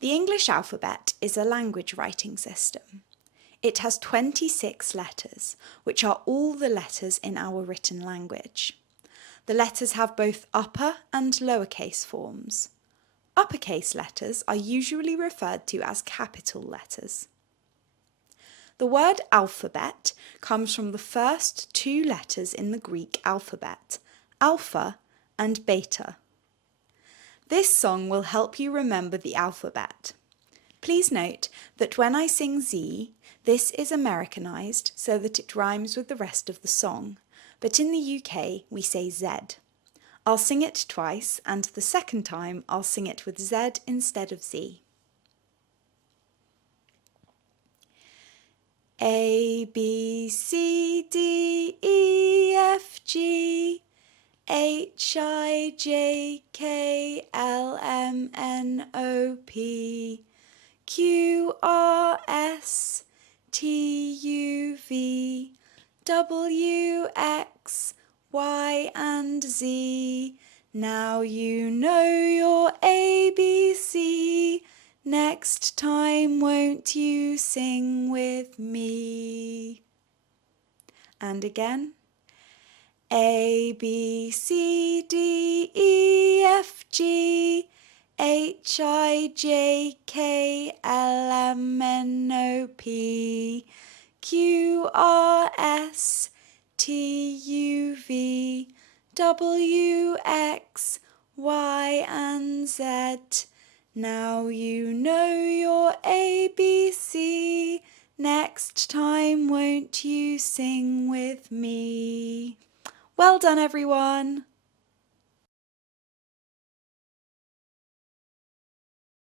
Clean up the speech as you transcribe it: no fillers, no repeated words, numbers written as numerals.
The English alphabet is a language writing system. It has 26 letters, which are all the letters in our written language. The letters have both upper and lowercase forms. Uppercase letters are usually referred to as capital letters. The word alphabet comes from the first two letters in the Greek alphabet, alpha and beta. This song will help you remember the alphabet. Please note that when I sing Z, this is Americanized so that it rhymes with the rest of the song, but in the UK we say Z. I'll sing it twice, and the second time I'll sing it with Z instead of Z. A, B, C, D, E, F, G, H, I, J, K, L, M, N, O, P, Q, R, S, T, U, V, W, X, Y, and Z. Now you know your ABC. Next time, won't you sing with me? And again. A, B, C, D, E, F, G, H, I, J, K, L, M, N, O, P, Q, R, S, T, U, V, W, X, Y, and Z. Now you know your ABC. Next time, won't you sing with me? Well done, everyone!